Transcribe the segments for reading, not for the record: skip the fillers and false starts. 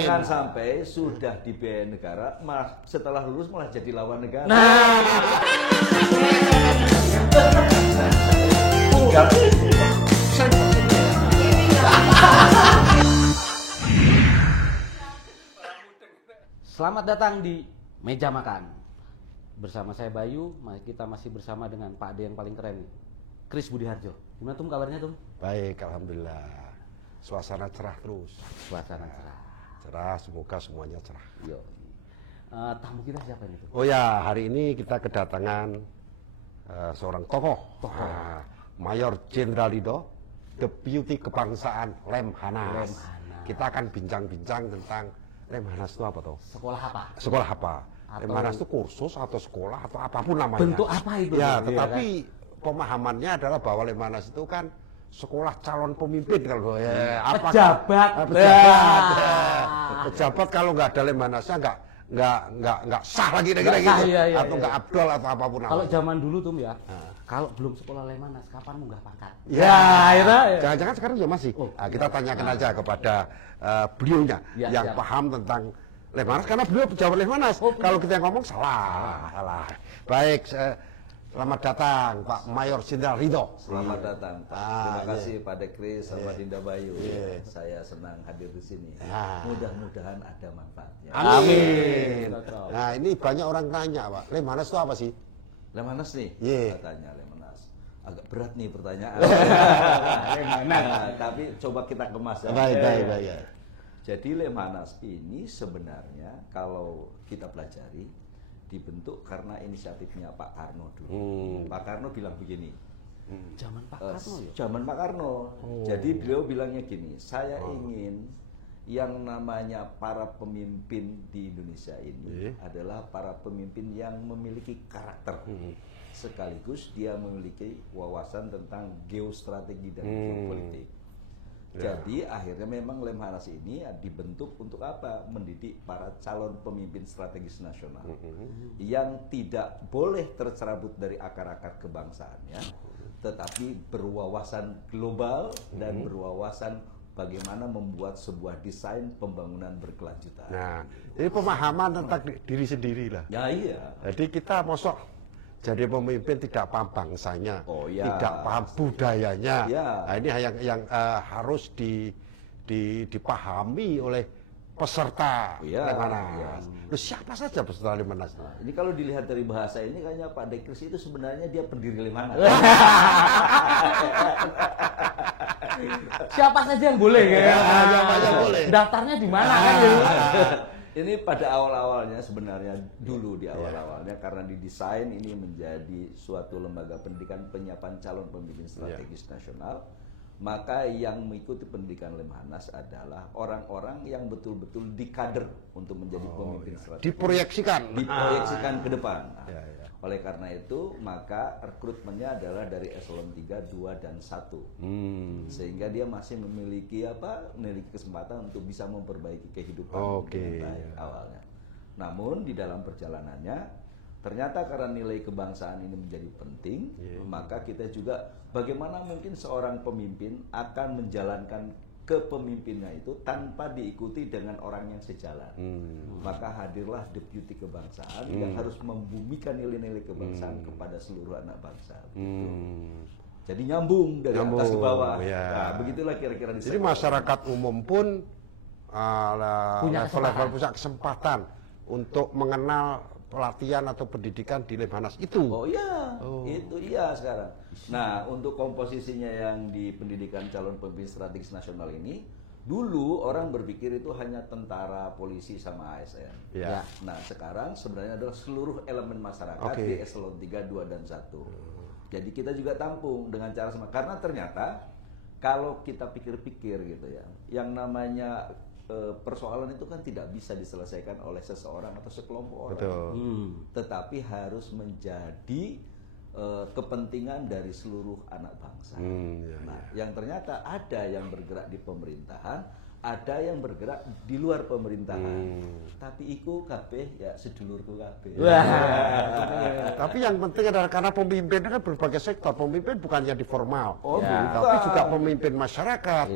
Jangan sampai sudah dibiayai negara, setelah lulus malah jadi lawan negara. Selamat datang di Meja Makan. Bersama saya Bayu, kita masih bersama dengan Pak D yang paling keren, Kris Budiharjo. Gimana Tum kabarnya Tum? Baik, alhamdulillah. Suasana cerah terus. Suasana cerah. Cerah, semoga semuanya cerah. Yo. Tamu kita siapa ini Tum? Oh ya, hari ini kita kedatangan seorang tokoh. Mayor Jenderal Ridho, Deputi Kebangsaan Lemhanas. Kita akan bincang-bincang tentang Lemhanas itu apa toh? Sekolah apa? Sekolah apa? Lemhanas itu kursus atau sekolah atau apapun namanya. Bentuk apa itu? Ya, tetapi pemahamannya adalah bahwa Lemhanas itu kan sekolah calon pemimpin kalau pejabat. Pejabat kalau nggak ada Lemhanasnya nggak sah lagi gitu. Atau nggak abdol atau apapun. Kalau zaman dulu Tum ya, kalau belum sekolah Lemhanas kapan munggah pangkat? Jangan-jangan sekarang juga masih. Kita tanyakan aja kepada beliaunya yang paham tentang Lemhanas, karena beliau pejabat Lemhanas. Kalau kita yang ngomong salah. Baik, selamat datang Pak Mayor Jenderal Ridho. Selamat datang. Terima kasih pada Kris sama Dinda Bayu. Saya senang hadir di sini. Mudah-mudahan ada manfaatnya. Amin. Nah, ini banyak orang tanya, Pak. Lemhanas itu apa sih? Lemhanas nih, katanya Lemhanas. Agak berat nih pertanyaan. Tapi coba kita kemas ya. Baik. Jadi Lemhanas ini sebenarnya kalau kita pelajari dibentuk karena inisiatifnya Pak Karno dulu. Pak Karno bilang begini. Zaman Pak Karno ya? Zaman Pak Karno. Jadi beliau bilangnya gini, saya ingin yang namanya para pemimpin di Indonesia ini adalah para pemimpin yang memiliki karakter. Sekaligus dia memiliki wawasan tentang geostrategi dan geopolitik. Jadi akhirnya memang Lemhanas ini dibentuk untuk apa? Mendidik para calon pemimpin strategis nasional yang tidak boleh tercerabut dari akar-akar kebangsaannya, tetapi berwawasan global dan berwawasan bagaimana membuat sebuah desain pembangunan berkelanjutan. Nah, jadi pemahaman tentang diri sendiri lah. Ya iya. Jadi kita mosok jadi pemimpin tidak paham bangsanya, tidak paham budayanya. Nah, ini yang harus dipahami oleh peserta Lemhanas. Terus siapa saja peserta Lemhanas? Ini kalau dilihat dari bahasa ini kayaknya Pak Dekris itu sebenarnya dia pendiri Lemhanas. Siapa saja yang boleh ya? Siapa saja boleh. Daftarnya di mana kan gitu? Ini pada awal-awalnya sebenarnya dulu di awal-awalnya karena didesain ini menjadi suatu lembaga pendidikan penyiapan calon pemimpin strategis nasional, maka yang mengikuti pendidikan Lemhanas adalah orang-orang yang betul-betul dikader untuk menjadi pemimpin strategis. Diproyeksikan ke depan. Oleh karena itu, maka rekrutmennya adalah dari eselon 3, 2, dan 1. Sehingga dia masih memiliki kesempatan untuk bisa memperbaiki kehidupan dengan baik awalnya. Namun di dalam perjalanannya, ternyata karena nilai kebangsaan ini menjadi penting, maka kita juga bagaimana mungkin seorang pemimpin akan menjalankan kepemimpinnya itu tanpa diikuti dengan orang yang sejalan. Maka hadirlah deputi kebangsaan yang harus membumikan nilai-nilai kebangsaan kepada seluruh anak bangsa. Gitu. Jadi nyambung dari atas ke bawah. Nah, begitulah kira-kira. Jadi masyarakat umum pun level-level punya kesempatan untuk mengenal pelatihan atau pendidikan di Lemhanas itu. Itu sekarang. Nah, untuk komposisinya yang di pendidikan calon pemimpin strategis nasional ini, dulu orang berpikir itu hanya tentara, polisi, sama ASN. Nah, sekarang sebenarnya adalah seluruh elemen masyarakat di eselon 3, 2, dan 1. Jadi kita juga tampung dengan cara sama. Karena ternyata kalau kita pikir-pikir gitu ya, yang namanya persoalan itu kan tidak bisa diselesaikan oleh seseorang atau sekelompok orang. Tetapi harus menjadi kepentingan dari seluruh anak bangsa. Yang ternyata ada yang bergerak di pemerintahan, ada yang bergerak di luar pemerintahan. Tapi iku kabeh ya sedulurku kabeh. Tapi yang penting adalah karena pemimpin kan berbagai sektor. Pemimpin bukan yang di formal, tapi juga pemimpin masyarakat,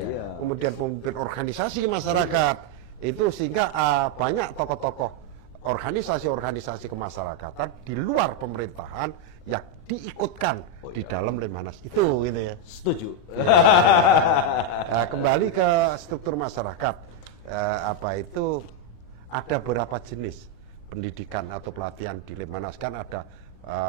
kemudian pemimpin organisasi masyarakat. Itu sehingga banyak tokoh-tokoh organisasi-organisasi kemasyarakatan di luar pemerintahan yang diikutkan di dalam Lemhanas itu gitu ya. Setuju. Nah, kembali ke struktur masyarakat, ada berapa jenis pendidikan atau pelatihan di Lemhanas? Kan ada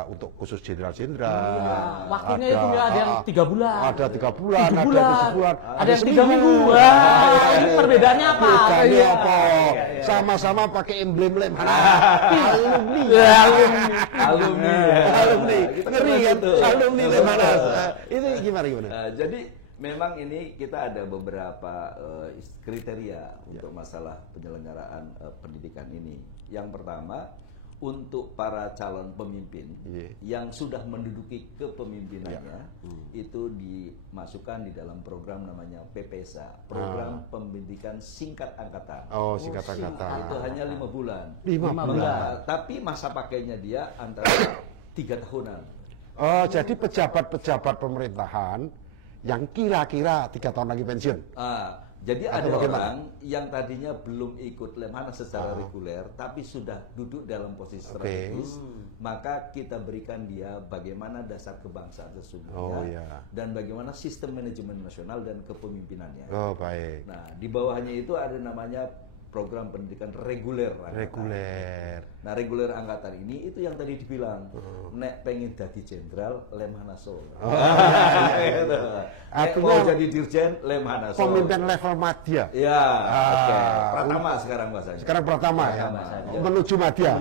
untuk khusus jenderal-jenderal. Iya. Waktunya itu ya ada yang 3 bulan. Ada 3 bulan, 7 ada bulan. 7 bulan, Ada yang 3 minggu. Wah, ini perbedaannya apa? Bedanya Iya. apa? Sama-sama pakai emblem Lemhanas. Alumni. Alumni. Alumni. Kita Ngeri kenal kan? itu. Alumni Lemhanas. Itu gimana? Jadi memang ini kita ada beberapa kriteria untuk masalah penyelenggaraan pendidikan ini. Yang pertama, untuk para calon pemimpin yang sudah menduduki kepemimpinannya itu dimasukkan di dalam program namanya PPSA, program pendidikan singkat angkatan. Oh, singkat angkatan. Itu hanya 5 bulan. 5 bulan. Tapi masa pakainya dia antara 3 tahunan. Oh, jadi pejabat-pejabat pemerintahan yang kira-kira 3 tahun lagi pensiun. Jadi Atau ada bagaimana? orang yang tadinya belum ikut Lemhanas secara reguler, tapi sudah duduk dalam posisi strategis, maka kita berikan dia bagaimana dasar kebangsaan sesungguhnya, dan bagaimana sistem manajemen nasional dan kepemimpinannya. Oh, baik. Nah, di bawahnya itu ada namanya program pendidikan reguler angkatan. Reguler. Nah, reguler angkatan ini itu yang tadi dibilang, nek pengen jadi jenderal Lemhanaso. Gitu. Nek mau jadi dirjen Lemhanaso. Pemimpin level madya. Ya, oke. Pratama sekarang bahasanya. Sekarang Pratama ya. Ya. Menuju madya.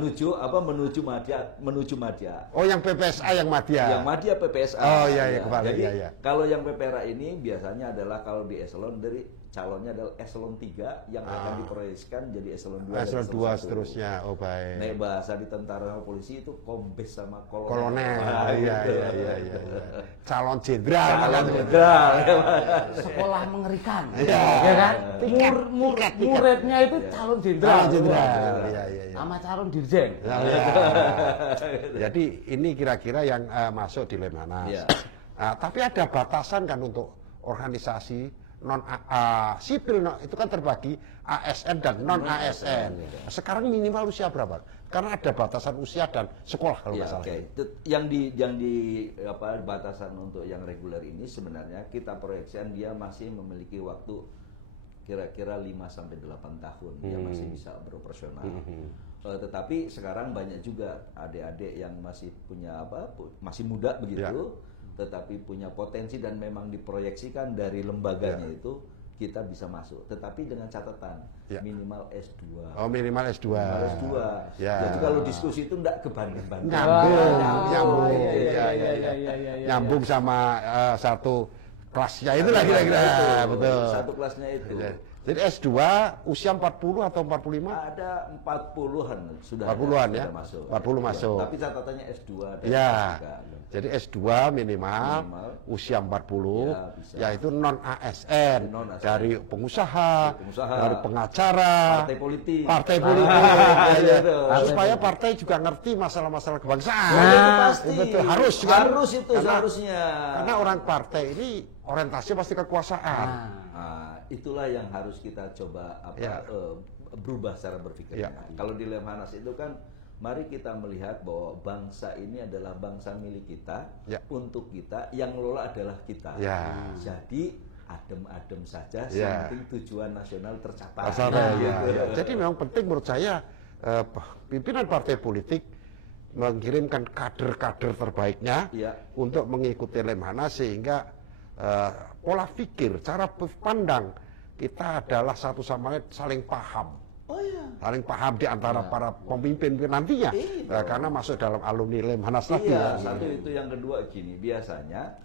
Menuju madya. Oh, yang PPSA yang madya. Yang madya PPSA. Oh, iya, Ya. kembali. Jadi Iya. kalau yang PPRA ini biasanya adalah kalau di eselon dari calonnya adalah eselon 3 yang akan diproyeksikan jadi eselon 2 Eselon dan 2 1. seterusnya. Oh, baik. Nek bahasa di tentara sama polisi itu kombes sama kolonel. Kolonel. Iya. Calon jenderal. Calon jenderal. Sekolah mengerikan. Iya. Ya kan? Muridnya itu calon jenderal. Calon jenderal. Iya. Sama calon dirjen. Jadi ini kira-kira yang masuk di Lemhanas. Iya. Tapi ada batasan kan untuk organisasi non sipil, itu kan terbagi ASN dan non ASN. Sekarang minimal usia berapa? Karena ada batasan usia dan sekolah kalau nggak salah. Yang batasan untuk yang reguler ini sebenarnya kita proyeksikan dia masih memiliki waktu kira-kira 5 sampai 8 tahun dia masih bisa beroperasional. Tetapi sekarang banyak juga adik-adik yang masih punya masih muda begitu. Tetapi punya potensi dan memang diproyeksikan dari lembaganya itu kita bisa masuk, tetapi dengan catatan minimal S2. Oh, minimal S2. Minimal S2. Jadi kalau diskusi itu enggak kebanding-banding. Nyambung sama satu kelasnya itu lah kira-kira. Betul. Satu kelasnya itu. Jadi S2 usia 40 atau 45? Ada 40-an sudah. 40-an ya? Masuk. 40 masuk. Tapi catatannya S2 dan ya. S3. Jadi S2 minimal usia 40, yaitu non ASN, dari pengusaha, dari pengacara, partai politik, supaya partai juga ngerti masalah-masalah kebangsaan. Pasti. Betul, harus itu seharusnya. Karena orang partai ini orientasinya pasti kekuasaan. Itulah yang harus kita coba berubah cara berpikirnya. Kalau di Lemhanas itu kan, mari kita melihat bahwa bangsa ini adalah bangsa milik kita, untuk kita, yang ngelola adalah kita. Jadi adem-adem saja, yang penting tujuan nasional tercapai. Jadi memang penting menurut saya pimpinan partai politik mengirimkan kader-kader terbaiknya untuk mengikuti Lemhanas, sehingga pola pikir, cara pandang kita adalah satu sama lain saling paham. Saling paham di antara para pemimpin nantinya, karena masuk dalam alumni Lemhanas tadi. Satu itu, yang kedua gini, biasanya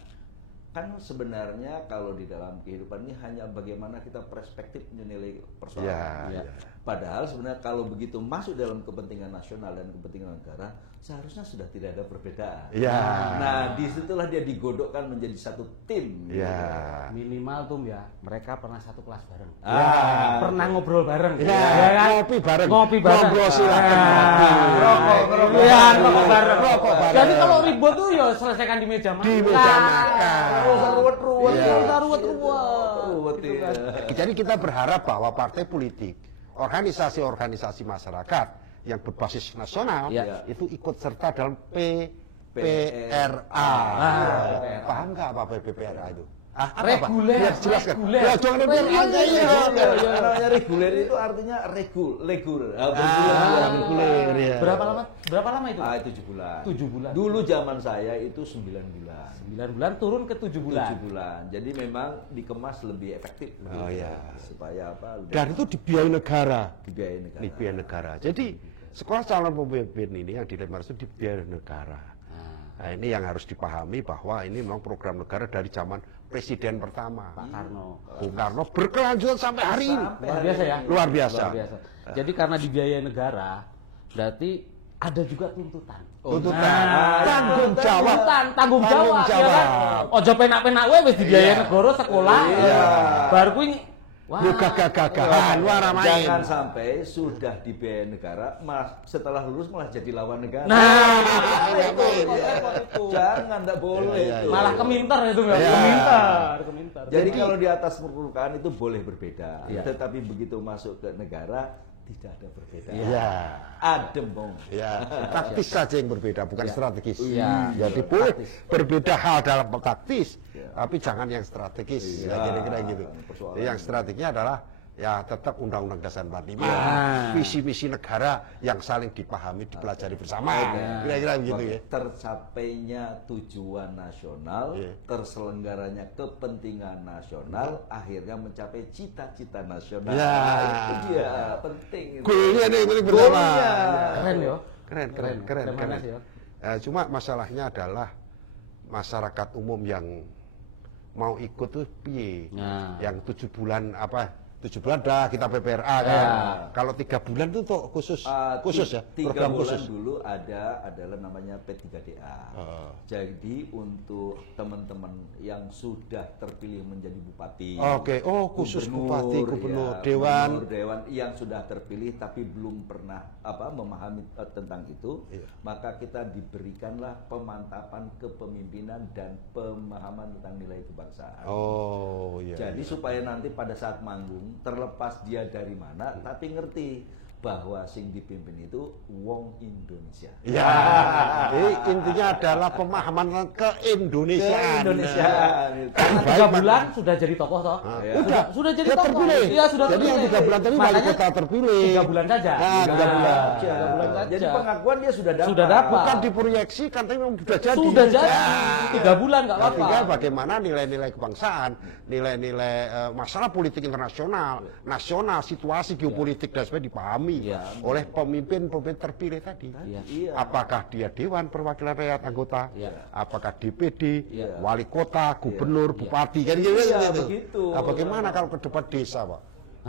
kan sebenarnya kalau di dalam kehidupan ini hanya bagaimana kita perspektif menilai persoalan. Padahal sebenarnya kalau begitu masuk dalam kepentingan nasional dan kepentingan negara, seharusnya sudah tidak ada perbedaan. Nah, disitulah dia digodokkan menjadi satu tim. Minimal tuh mereka pernah satu kelas bareng. Pernah ngobrol bareng. Ngopi bareng. Ngobrol silakan. Rokok bareng. Jadi kalau ribut tuh ya selesaikan di meja makan. Di meja makan. Ruwet. Jadi kita berharap bahwa partai politik, organisasi-organisasi masyarakat yang berbasis nasional itu ikut serta dalam PPRA. Paham nggak apa PPRA itu? Reguler. Ya, jelaskan. Ya, jangan PPRA ya. Namanya reguler itu artinya reguler. Reguler ya. Berapa lama itu? 7 bulan. 7 bulan. Dulu zaman saya itu 9 bulan. 9 bulan turun ke 7 bulan. 7 bulan. Jadi memang dikemas lebih efektif. Oh ya. Supaya apa? Dan itu dibiayai negara. Dibiayai negara. Jadi sekolah calon pemimpin ini yang di Lemaris itu dibiayai negara. Nah, ini yang harus dipahami bahwa ini memang program negara dari zaman Presiden pertama Pak Karno. Bung Karno berkelanjutan sampai hari ini. Luar biasa ya. Luar biasa. Jadi karena dibiayai negara, berarti ada juga tuntutan. Tanggung jawab. Tanggung jawab. Ya kan? Ojo penak-penak wae wis dibiayai negara sekolah. Baru kuwi gagah-gagahan luar main. Jangan sampai sudah dibiayai negara, setelah lulus malah jadi lawan negara. Jangan, enggak boleh itu. Malah keminter itu enggak? Keminter. Jadi kalau di atas permukaan itu boleh berbeda, tetapi begitu masuk ke negara tidak ada perbedaan. Adem dong. Taktis saja yang berbeda, bukan strategis. Jadi boleh berbeda hal dalam taktis, tapi jangan yang strategis. Kira-kira gitu. Yang strategisnya adalah ya tetap Undang-Undang Dasar 45, visi-misi negara yang saling dipahami, dipelajari bersama. Kira-kira begitu ya. Tercapainya tujuan nasional, terselenggaranya kepentingan nasional, akhirnya mencapai cita-cita nasional. Itu dia penting. Goalnya nih penting bersama. Keren ya. Keren. Cuma masalahnya adalah masyarakat umum yang mau ikut tuh piye? Yang 7 bulan 7 bulan dah kita PPRA kan. Kalau 3 bulan itu untuk khusus ya. 3 program bulan khusus. dulu adalah namanya P3DA. Jadi untuk teman-teman yang sudah terpilih menjadi bupati. Khusus bupati, gubernur, dewan yang sudah terpilih tapi belum pernah memahami tentang itu, maka kita diberikanlah pemantapan kepemimpinan dan pemahaman tentang nilai kebangsaan. Jadi supaya nanti pada saat manggung terlepas dia dari mana, tapi ngerti bahwa sing dipimpin itu wong Indonesia. Jadi intinya adalah pemahaman ke-Indonesiaan. Karena 3 bulan sudah jadi tokoh toh. Sudah jadi tokoh. Terpilih. Iya, sudah jadi terpilih. yang 3 bulan tadi wali kota terpilih. 3 bulan saja. 3 bulan. Jadi pengakuan dia sudah dapat. Bukan diproyeksikan, tapi memang sudah jadi. Sudah jadi. 3 bulan nggak apa-apa. Tinggal bagaimana nilai-nilai kebangsaan, nilai-nilai masalah politik internasional, nasional, situasi geopolitik dan sebagainya dipahami oleh pemimpin terpilih tadi. Apakah dia Dewan Perwakilan Rakyat anggota, apakah DPD, wali kota, gubernur, bupati, kan gitu. Begitu. Bagaimana kalau ke depan desa, Pak?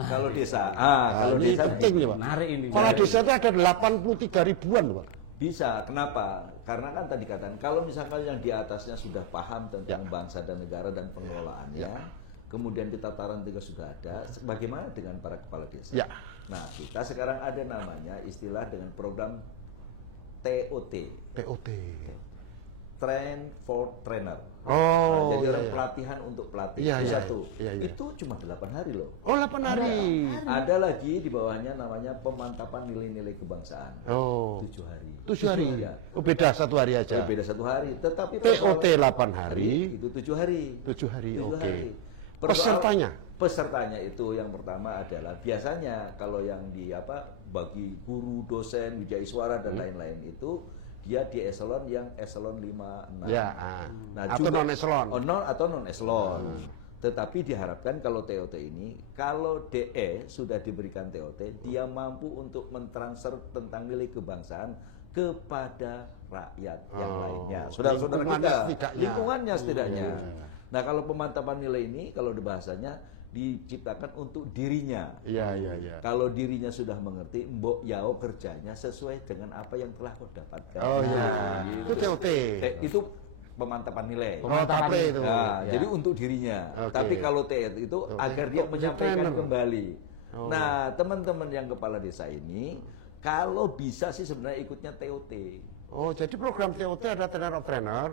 Kalau desa, kalau desa penting nih, Pak. Kalau desa itu ada 83 ribuan, Pak. Bisa, kenapa? Karena kan tadi katakan, kalau misalkan yang di atasnya sudah paham tentang bangsa dan negara dan pengelolaannya, kemudian di tataran tiga sudah ada, bagaimana dengan para kepala desa? Nah, kita sekarang ada namanya istilah dengan program TOT. Train for Trainer. Jadi orang pelatihan untuk pelatih. Itu cuma 8 hari loh. 8 hari. Ada lagi di bawahnya namanya pemantapan nilai-nilai kebangsaan. 7 hari. 7 hari. Beda 1 hari aja. Beda 1 hari. Tetapi TOT 8 hari. Itu 7 hari. 7 hari. Oke. Pesertanya itu yang pertama adalah biasanya kalau yang bagi guru, dosen, wijaiswara dan lain-lain itu dia di eselon yang eselon 5, 6. Nah, atau non eselon. Atau non eselon. Tetapi diharapkan kalau TOT ini, kalau DE sudah diberikan TOT, dia mampu untuk mentransfer tentang nilai kebangsaan kepada rakyat yang lainnya. Saudara-saudara kita, lingkungannya setidaknya. Nah, kalau pemantapan nilai ini, kalau bahasanya diciptakan untuk dirinya. Kalau dirinya sudah mengerti, mbok yao kerjanya sesuai dengan apa yang telah kau dapatkan. Itu TOT. Itu pemantapan nilai. Itu. Jadi untuk dirinya. Tapi kalau TOT itu agar dia menyampaikan kembali. Nah, teman-teman yang kepala desa ini, kalau bisa sih sebenarnya ikutnya TOT. Jadi program TOT ada trainer of trainer.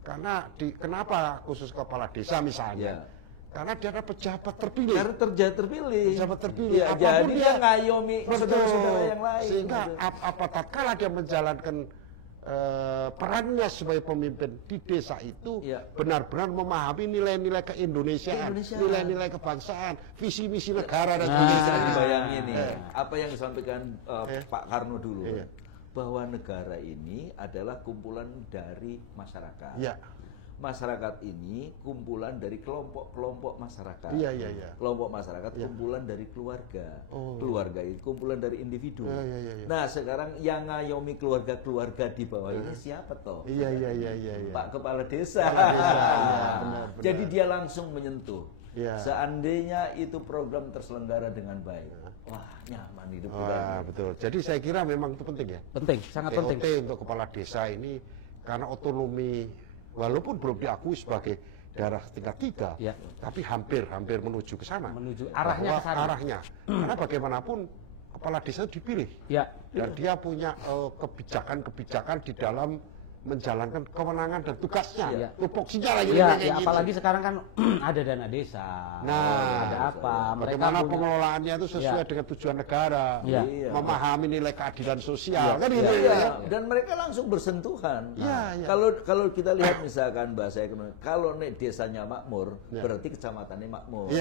Karena kenapa khusus kepala desa misalnya? Karena dia adalah pejabat terpilih. Karena terpilih. Pejabat terpilih. Ya, jadi dia ngayomi saudara-saudara yang lain. Sehingga apa tatkala dia menjalankan perannya sebagai pemimpin di desa itu benar-benar memahami nilai-nilai keindonesiaan, nilai-nilai kebangsaan, visi misi negara dan sebagainya. Bisa dibayangin nih, apa yang disampaikan Pak Karno dulu, bahwa negara ini adalah kumpulan dari masyarakat. Masyarakat ini kumpulan dari kelompok-kelompok masyarakat. Kelompok masyarakat kumpulan dari keluarga. Keluarga itu kumpulan dari individu. Nah, sekarang yang ngayomi keluarga-keluarga di bawah ini siapa toh? Pak Kepala Desa. Benar. Jadi dia langsung menyentuh. Seandainya itu program terselenggara dengan baik. Wah, nyaman hidup kita. Betul. Jadi saya kira memang itu penting ya. Penting, sangat penting. Untuk kepala desa ini karena otonomi walaupun belum diakui sebagai daerah tingkat 3, tapi hampir menuju ke sana. Menuju arahnya ke sana. Arahnya. Karena bagaimanapun kepala desa dipilih. Dan dia punya kebijakan-kebijakan di dalam menjalankan kewenangan dan tugasnya, tupoksinya lagi. Apalagi sekarang kan ada dana desa, ada apa? Bagaimana pengelolaannya itu sesuai dengan tujuan negara, memahami nilai keadilan sosial, kan gitu. Dan mereka langsung bersentuhan. Kalau kita lihat misalkan bahasa ekonomi, kalau nek desanya makmur, berarti kecamatannya makmur.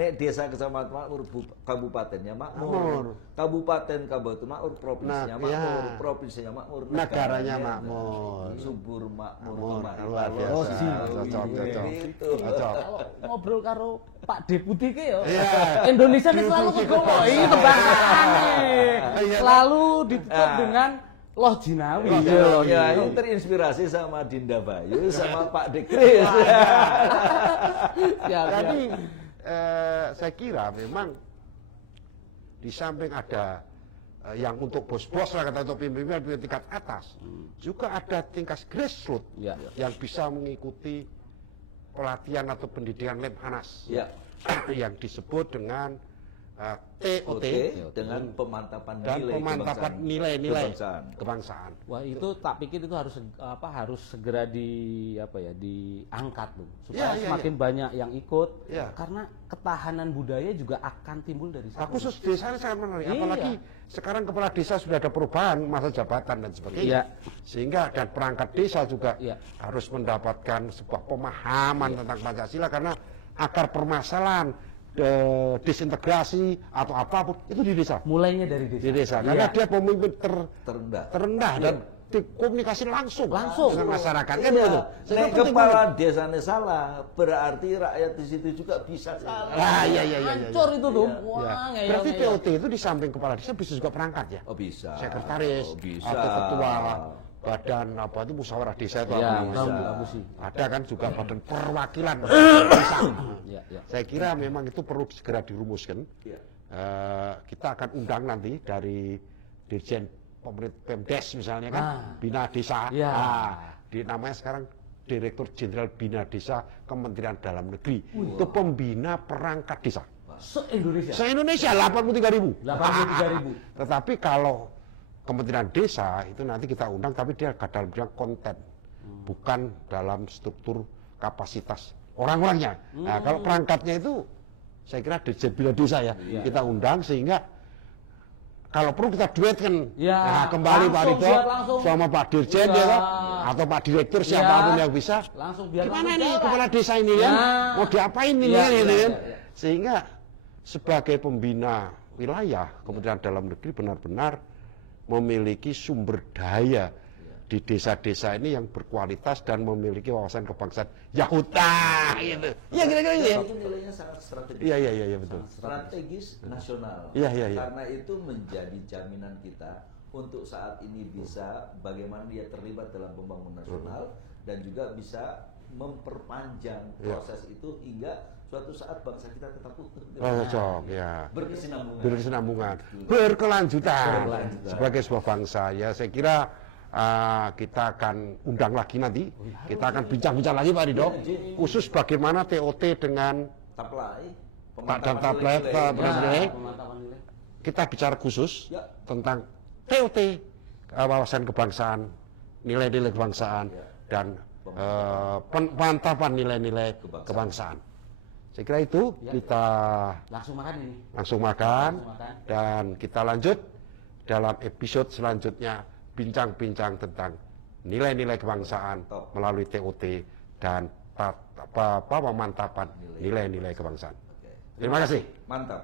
Nek desa kecamatan makmur, kabupatennya makmur. Kabupaten makmur, provinsinya makmur, provinsinya makmur, negaranya makmur. Subur makmur luar biasa. Cocok. Ngobrol karo Pak Deputi ke ya. Indonesia ini selalu kegowo iki kebangsane. Selalu ditutup dengan Loh Jinawi. Ya, ini terinspirasi sama Dinda Bayu sama Pak Dekris. Jadi saya kira memang di samping ada yang untuk bos-bos lah kata untuk pimpinan tingkat atas, juga ada tingkat grassroots yang bisa mengikuti pelatihan atau pendidikan Lemhanas yang disebut dengan TOT dengan pemantapan nilai kebangsaan. Wah, itu tak pikir itu harus segera diangkat tuh supaya semakin banyak yang ikut karena ketahanan budaya juga akan timbul dari sana. Khusus desa ini sangat menarik, apalagi sekarang kepala desa sudah ada perubahan masa jabatan dan sebagainya, sehingga dan perangkat desa juga harus mendapatkan sebuah pemahaman tentang Pancasila karena akar permasalahan disintegrasi atau apapun itu di desa. Mulainya dari desa. Di desa. Karena dia pemimpin terendah dan komunikasi langsung dengan masyarakat. Kan begitu. Nek kepala desanya salah, berarti rakyat di situ juga bisa salah. Hancur itu tuh. Berarti TOT itu di samping kepala desa bisa juga perangkat ya? Oh, bisa. Sekretaris atau ketua badan itu musyawarah desa itu ada kan juga badan perwakilan desa. Saya kira memang itu perlu segera dirumuskan. Kita akan undang nanti dari Dirjen Pemdes misalnya kan, Bina Desa. Namanya sekarang Direktur Jenderal Bina Desa Kementerian Dalam Negeri. Itu pembina perangkat desa. Se-Indonesia 83.000. Tetapi kalau Kementerian Desa itu nanti kita undang, tapi dia dalam bidang konten, bukan dalam struktur kapasitas orang-orangnya. Nah, kalau perangkatnya itu, saya kira Dirjen Bina Desa kita undang sehingga kalau perlu kita duetkan, kembali Pak Ridho sama Pak Dirjen atau Pak Direktur siapapun yang bisa. Gimana nih kepala desa ini kan, mau diapain ini kan? Sehingga sebagai pembina wilayah Kementerian Dalam Negeri benar-benar memiliki sumber daya di desa-desa ini yang berkualitas dan memiliki wawasan kebangsaan Yahuda gitu. Ya kira-kira gitu ya. Itu nilainya sangat strategis. Iya betul. Strategis nasional. Karena itu menjadi jaminan kita untuk saat ini bisa bagaimana dia terlibat dalam pembangunan nasional dan juga bisa memperpanjang proses itu hingga suatu saat bangsa kita tetap utuh. Berkesinambungan. Berkelanjutan. Sebagai sebuah bangsa ya saya kira kita akan undang lagi nanti. Kita akan bincang-bincang lagi Pak Ridho. Khusus bagaimana TOT dengan Taplai. Kita bicara khusus tentang TOT, wawasan kebangsaan, nilai-nilai kebangsaan dan pemantapan nilai-nilai kebangsaan. Saya kira itu kita langsung makan ini. Langsung makan dan kita lanjut dalam episode selanjutnya bincang-bincang tentang nilai-nilai kebangsaan melalui TOT dan pemantapan nilai-nilai kebangsaan. Terima kasih. Mantap.